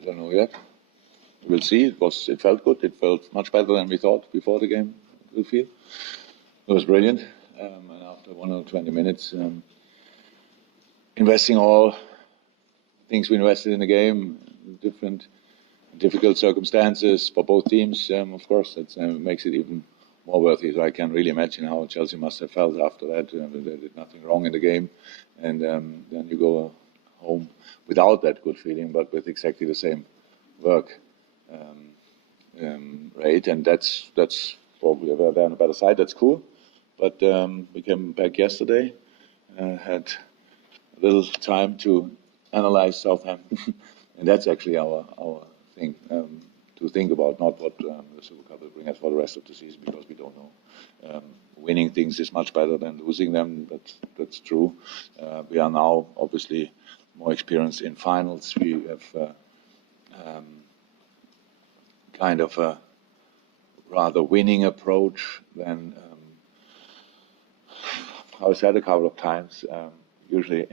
I don't know yet. We'll see. It felt good. It felt much better than we thought before the game would feel. It was brilliant. And after 120 minutes, investing all things we invested in the game, different difficult circumstances for both teams, of course, that makes it even more worthy. So I can really imagine how Chelsea must have felt after that. They did nothing wrong in the game. And then you go home without that good feeling, but with exactly the same work rate. And that's probably they're on the better side. That's cool. But we came back yesterday, had a little time to analyze Southampton, and that's actually our thing to think about, not what the Super Cup will bring us for the rest of the season, because we don't know. Winning things is much better than losing them. That's true. We are now obviously more experienced in finals. We have kind of a rather winning approach than. I said a couple of times, usually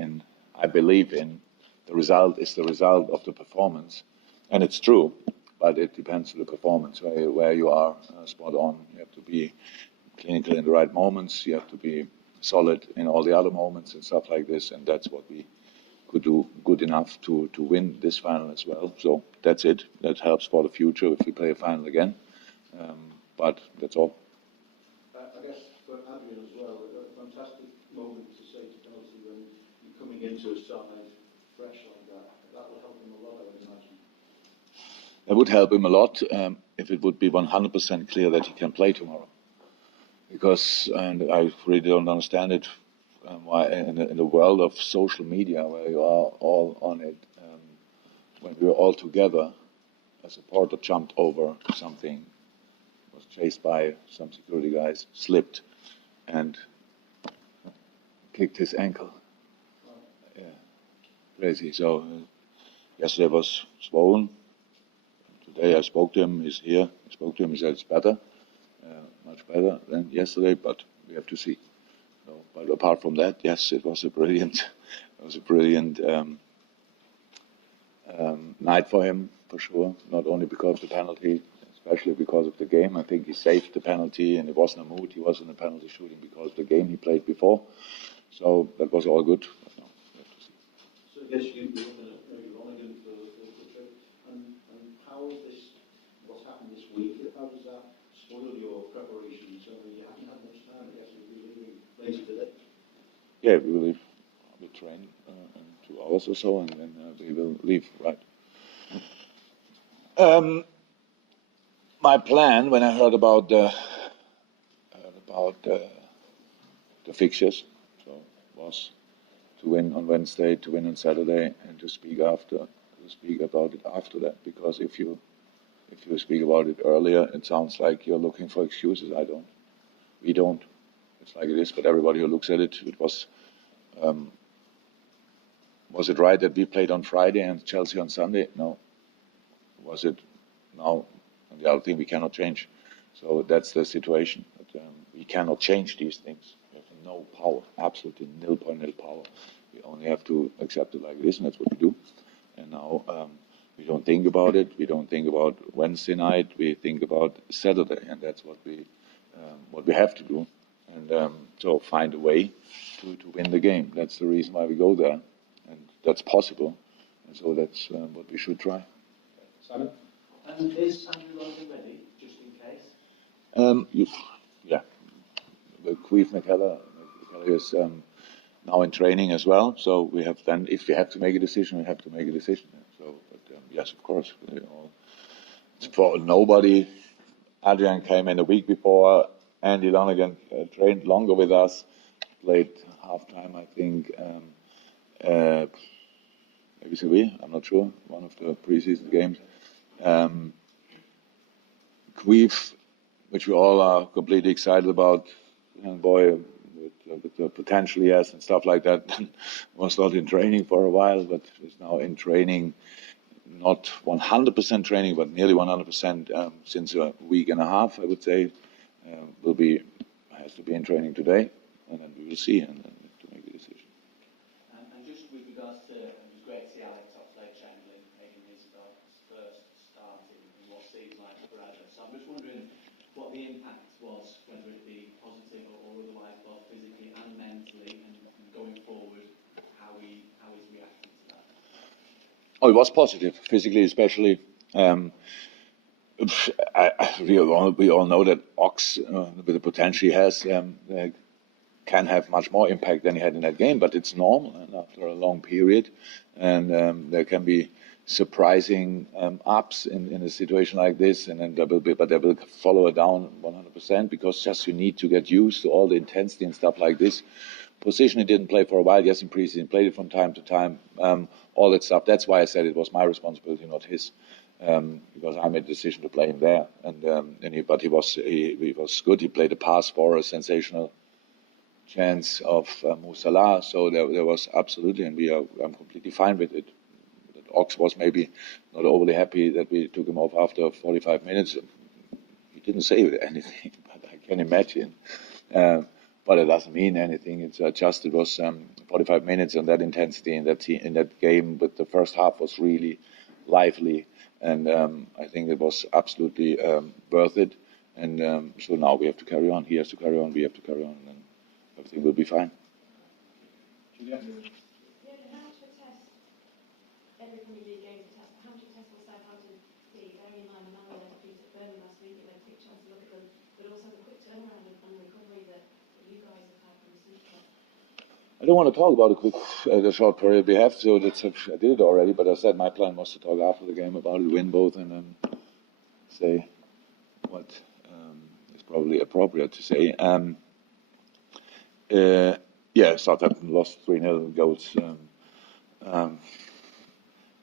I believe in the result is the result of the performance. And it's true, but it depends on the performance, where you are spot on. You have to be clinical in the right moments. You have to be solid in all the other moments and stuff like this. And that's what we could do good enough to win this final as well. So that's it. That helps for the future if we play a final again. But that's all. I guess for Adrian as well, a fantastic moment to say to penalty when you're coming into a side fresh like that. That will help him a lot, I would imagine. It would help him a lot if it would be 100% clear that he can play tomorrow. Because, and I really don't understand it, why in the world of social media where you are all on it, when we were all together, a supporter jumped over something, was chased by some security guys, slipped and kicked his ankle. Yeah, crazy. So yesterday was swollen. Today I spoke to him. He's here. I spoke to him. He said it's better, much better than yesterday. But we have to see. So, but apart from that, yes, it was a brilliant night for him, for sure. Not only because of the penalty, especially because of the game. I think he saved the penalty, and it wasn't a mood. He was in a penalty shooting because of the game he played before. So that was all good. But no, we have to see. So I guess you're on again for the trip. And how is this? What's happened this week? How does that spoil your preparation? So you haven't had much time. I guess you'll be leaving later today. Yeah, we will train in 2 hours or so, and then we will leave. Right. My plan when I heard about the fixtures, so was to win on Wednesday, to win on Saturday, and to speak about it after that. Because if you speak about it earlier, it sounds like you're looking for excuses. I don't. We don't. It's like it is. But everybody who looks at it, it was. Was it right that we played on Friday and Chelsea on Sunday? No. Was it? No. And the other thing we cannot change. So that's the situation. But, we cannot change these things. We have no power, absolutely 0.0 power. We only have to accept it like it is, and that's what we do. And now we don't think about it. We don't think about Wednesday night. We think about Saturday, and that's what we have to do. And so find a way to win the game. That's the reason why we go there, and that's possible. And so that's what we should try. Simon? And is Andrew Logan ready, just in case? Yeah. Queef McKellar is now in training as well. So we have then, if we have to make a decision, we have to make a decision. So, but yes, of course. It's for nobody. Adrian came in a week before. Andy Lonergan trained longer with us, played half time, I think. Maybe Sevilla, I'm not sure. One of the preseason games. Queef, which we all are completely excited about, young boy with the potential he has and stuff like that, was not in training for a while, but is now in training, not 100% training, but nearly 100% since a week and a half, I would say. Has to be in training today, and then we will see and then to make a decision. And just with regards to, it was great to see Alex Oxlade-Chamberlain making his starts forever. So I'm just wondering what the impact was, whether it be positive or otherwise, both physically and mentally, and going forward, how he's reacting to that. Oh, it was positive, physically especially. We all know that Ox, with the potential he has, can have much more impact than he had in that game, but it's normal and after a long period, and there can be surprising ups in a situation like this, and then they will follow it down 100% because just you need to get used to all the intensity and stuff like this. Position he didn't play for a while, yes, in preseason, played it from time to time, all that stuff. That's why I said it was my responsibility, not his. Because I made the decision to play him there, but he was good. He played a pass for a sensational chance of Mo Salah, so there was absolutely, and I'm completely fine with it. That Ox was maybe not overly happy that we took him off after 45 minutes. He didn't say anything, but I can imagine. But it doesn't mean anything. It's just it was 45 minutes, and that intensity in that game. But the first half was really lively, and I think it was absolutely worth it. And so now we have to carry on. He has to carry on. We have to carry on, and everything will be fine. Julia? Yeah, how much of a test, every Premier League game is a test, how much of a test will Southampton be? Bearing in mind the manner they beat at Burnley last week, and they took a chance to look at them, but also the quick turnaround and recovery that you guys have had from the Super. I don't want to talk about the short period we have, so I did it already, but I said my plan was to talk after the game about it, win both, and then say what is probably appropriate to say. Southampton lost 3-0 goals.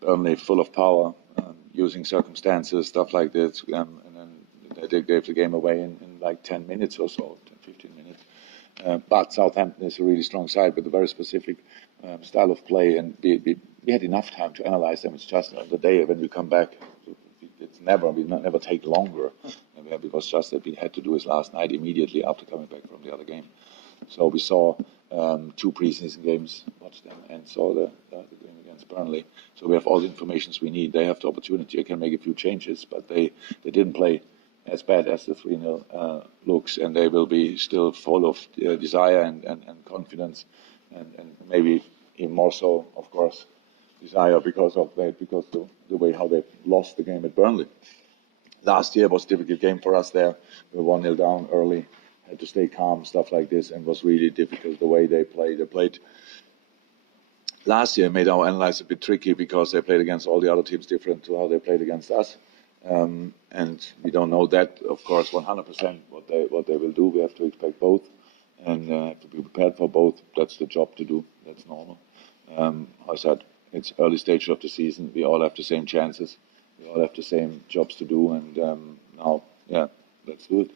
Burnley full of power, using circumstances, stuff like this, and then they gave the game away in like 10 minutes or so, 10, 15 minutes. But Southampton is a really strong side with a very specific style of play, and we had enough time to analyze them. It's just on the day when we come back, we never take longer. It was just that we had to do it last night immediately after coming back from the other game. So we saw 2 preseason games, watched them, and saw the game against Burnley. So we have all the information we need. They have the opportunity. They can make a few changes, but they didn't play as bad as the 3-0 looks, and they will be still full of desire and confidence, and maybe even more so, of course, desire because the way how they lost the game at Burnley. Last year was a difficult game for us there. We were 1-0 down early, had to stay calm, stuff like this, and was really difficult the way they played. They played last year, made our analysis a bit tricky because they played against all the other teams different to how they played against us. And we don't know that, of course, 100% what they will do. We have to expect both and have to be prepared for both. That's the job to do. That's normal. I said, it's early stage of the season. We all have the same chances. We all have the same jobs to do. And now, let's do it.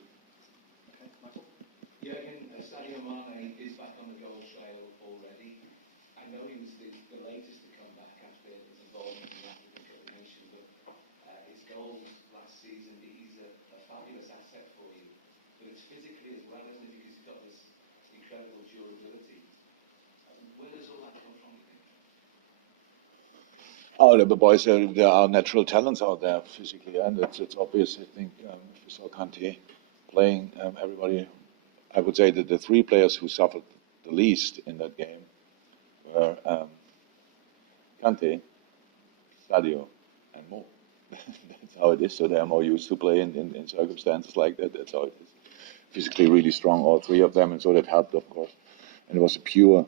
Okay, Michael? Jurgen, Sadio Mane is back on the goal trail already. I know he was the latest to come back after his involvement in the African Cup of Nations, but his goals last season, he's a fabulous asset for you. But it's physically as well, isn't it? Because he's got this incredible durability. Where does all that come from, you think? Oh, the boys, there are natural talents out there physically, and it's obvious. I think if you saw Kante playing, everybody, I would say that the 3 players who suffered the least in that game were Kante, Sadio, and Mo. That's how it is. So they are more used to play in circumstances like that. That's how it is. Physically really strong, all 3 of them, and so that helped, of course. And it was a pure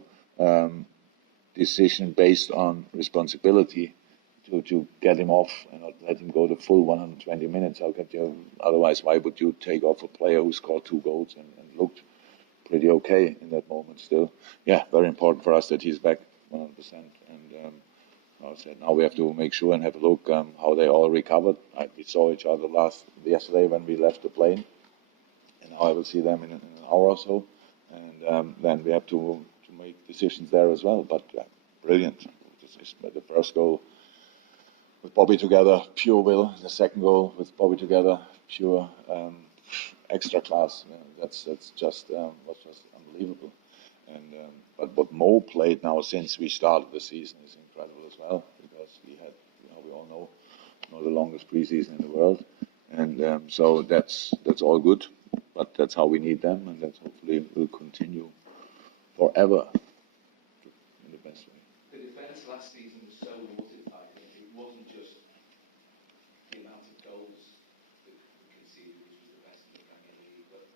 decision based on responsibility to get him off and not let him go the full 120 minutes. Otherwise, why would you take off a player who scored 2 goals and looked pretty okay in that moment still? Yeah, very important for us that he's back 100%. And I said now we have to make sure and have a look how they all recovered. We saw each other yesterday when we left the plane, and now I will see them in an hour or so, and then we have to make decisions there as well. But brilliant. The first goal with Bobby together, pure will. The second goal with Bobby together, pure extra class. That's just was just unbelievable. And but what Mo played now since we started the season is incredible as well, because he had, we all know, the longest preseason in the world, And so that's all good, but that's how we need them, and that hopefully will continue forever in the best way. The defence last season was so mortified. It wasn't just the amount of goals that we conceded, which was the best in the Premier League, but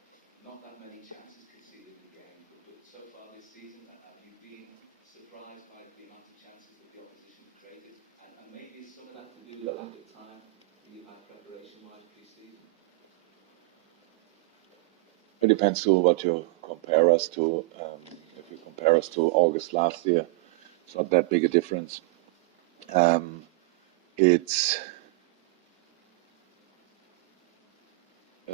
not that many chances conceded in the game. But so far this season, have you been surprised by the amount of chances that the opposition have created? And maybe some of that to do with the lack of time that you've had preparation-wise pre-season. It depends to what you compare us to. If you compare us to August last year, it's not that big a difference. It's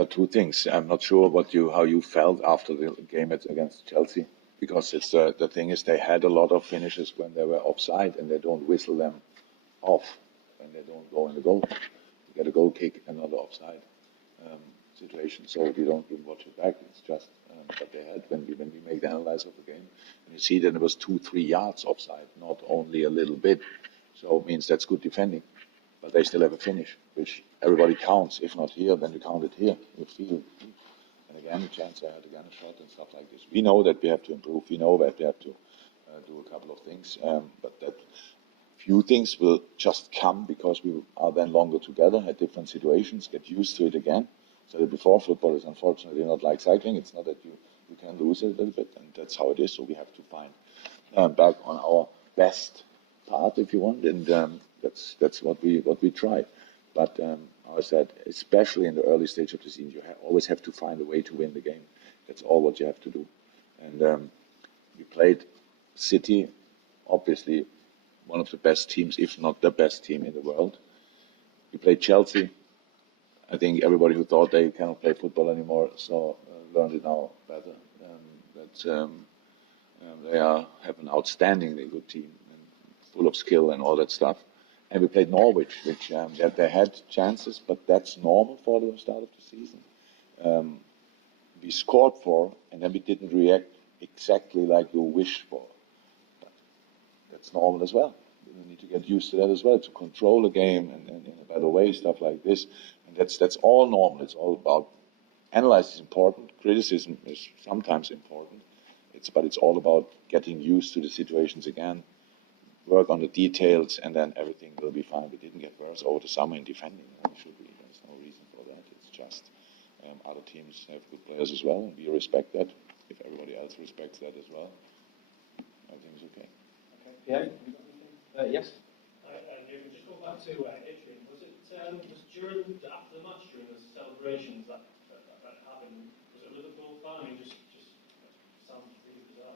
two things. I'm not sure how you felt after the game against Chelsea, because it's the thing is they had a lot of finishes when they were offside, and they don't whistle them off when they don't go in the goal. You get a goal kick, another offside situation. So you don't even watch it back. It's just what they had when we make the analysis of the game. And you see that it was 2-3 yards offside, not only a little bit. So it means that's good defending. But they still have a finish, which everybody counts. If not here, then you count it here. You feel, and again, a chance I had, again a shot and stuff like this. We know that we have to improve. We know that we have to do a couple of things. But that few things will just come because we are then longer together at different situations, get used to it again. So before, football is unfortunately not like cycling. It's not that you can lose it a little bit, and that's how it is. So we have to find back on our best part, if you want, and that's what we try. But I said, especially in the early stage of the season, you always have to find a way to win the game. That's all what you have to do. And we played City, obviously one of the best teams, if not the best team in the world. We played Chelsea. I think everybody who thought they cannot play football anymore learned it now better. They have an outstandingly good team, and full of skill and all that stuff. And we played Norwich, which they had chances, but that's normal for the start of the season. We scored for, and then we didn't react exactly like you wished for. But that's normal as well. You need to get used to that as well, to control a game and in a better way, stuff like this. And that's all normal. It's all about analysis is important, criticism is sometimes important. But it's all about getting used to the situations again, work on the details, and then everything will be fine. We didn't get worse over the summer in defending. Should we? There's no reason for that. It's just other teams have good players as well, and we respect that. If everybody else respects that as well, I think it's okay. Okay. Yeah. Yes. Jurgen, just go back to Italy. Was during after the match, during the celebrations that happened, was it a Liverpool fan? I mean, just sounds really bizarre.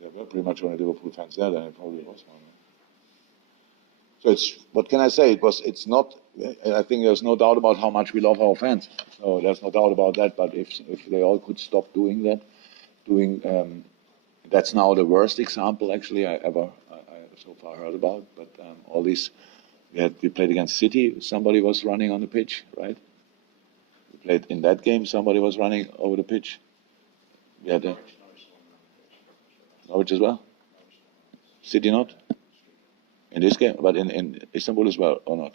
Yeah, we're pretty much only Liverpool fans there, then it probably was one. So what can I say? It's not, I think there's no doubt about how much we love our fans. So there's no doubt about that, but if they all could stop doing that, that's now the worst example actually I so far heard about, but all these, we played against City, somebody was running on the pitch, right? We played in that game, somebody was running over the pitch. We had Norwich as well? City not? In this game, but in Istanbul as well, or not?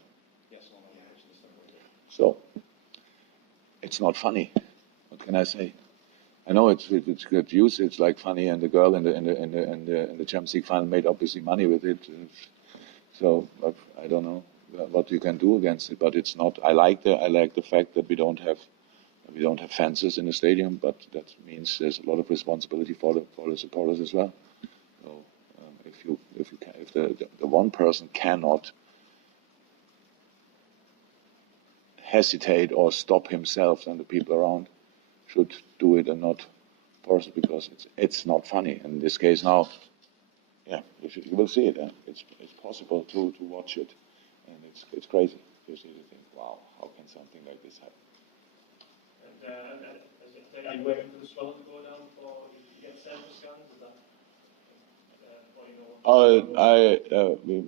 Yes. So, it's not funny. What can I say? I know it's good use. It's like funny, and the girl in the Champions League final made obviously money with it. So I don't know what you can do against it, but it's not. I like the fact that we don't have fences in the stadium, but that means there's a lot of responsibility for the supporters as well. So if the one person cannot hesitate or stop himself, then the people around should do it and not force it, because it's not funny. In this case now, yeah, you will see it. It's possible to watch it, and it's crazy. You see, you think, wow, how can something like this happen? And are you waiting for the swelling to go down before you get sample scans? Is that We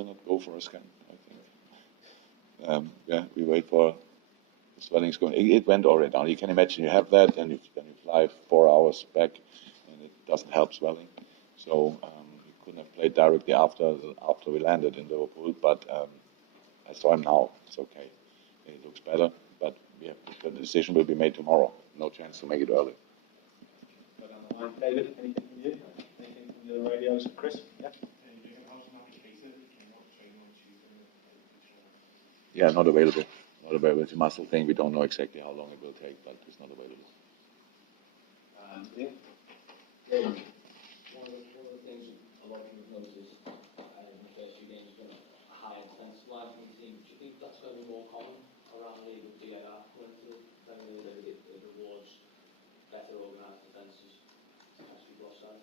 will not go for a scan, I think. Yeah, we wait for the swelling's going. It went already down. You can imagine you have that, and you fly 4 hours back, and it doesn't help swelling. So we couldn't have played directly after we landed in Liverpool, but I saw him now. It's okay. It looks better, but yeah, the decision will be made tomorrow. No chance to make it early. Go down the line. David, anything from you? Anything from the radios? Chris? Yeah? Yeah, not available. Not available. It's a muscle thing. We don't know exactly how long it will take, but it's not available. Yeah. One of the things a lot of people have noticed in the first few games has been a high defensive line from the team. Do you think that's going to be more common around the league with DAR going to the Premier League? It rewards better organised defences as people offside?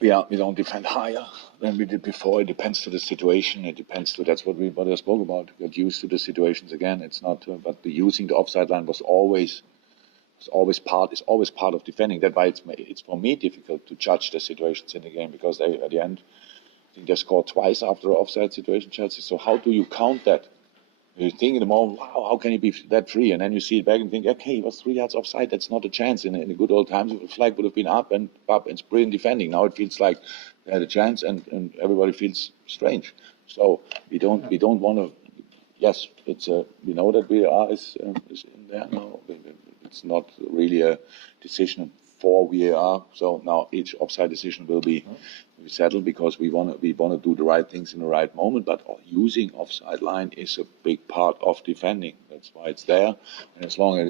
We don't defend higher than we did before. It depends to the situation. It depends to that's what I spoke about. Get used to the situations again. It's not, but the using the offside line was always part of defending. That's why it's for me difficult to judge the situations in the game because they at the end I think they scored twice after an offside situation, Chelsea. So how do you count that? You think in the moment, wow, how can he be that free? And then you see it back and think, okay, he was 3 yards offside. That's not a chance. In the good old times, the flag would have been up and brilliant defending. Now it feels like they had a chance, and everybody feels strange. So we don't want to. Yes, we know that VAR is in there now. It's not really a decision for VAR. So now each offside decision will be settled because we want to do the right things in the right moment. But using offside line is a big part of defending. That's why it's there. And as long as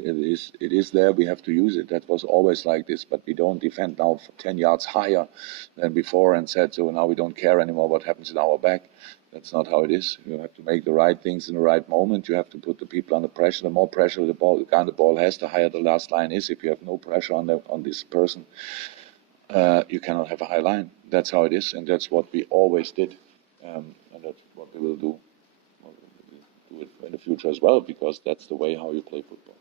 it is there, we have to use it. That was always like this. But we don't defend now 10 yards higher than before and said so now we don't care anymore what happens in our back. That's not how it is. You have to make the right things in the right moment. You have to put the people under pressure. The more pressure the guy on the ball has, the higher the last line is. If you have no pressure on this person, you cannot have a high line. That's how it is, and that's what we always did, and that's what we will do. We'll do it in the future as well, because that's the way how you play football.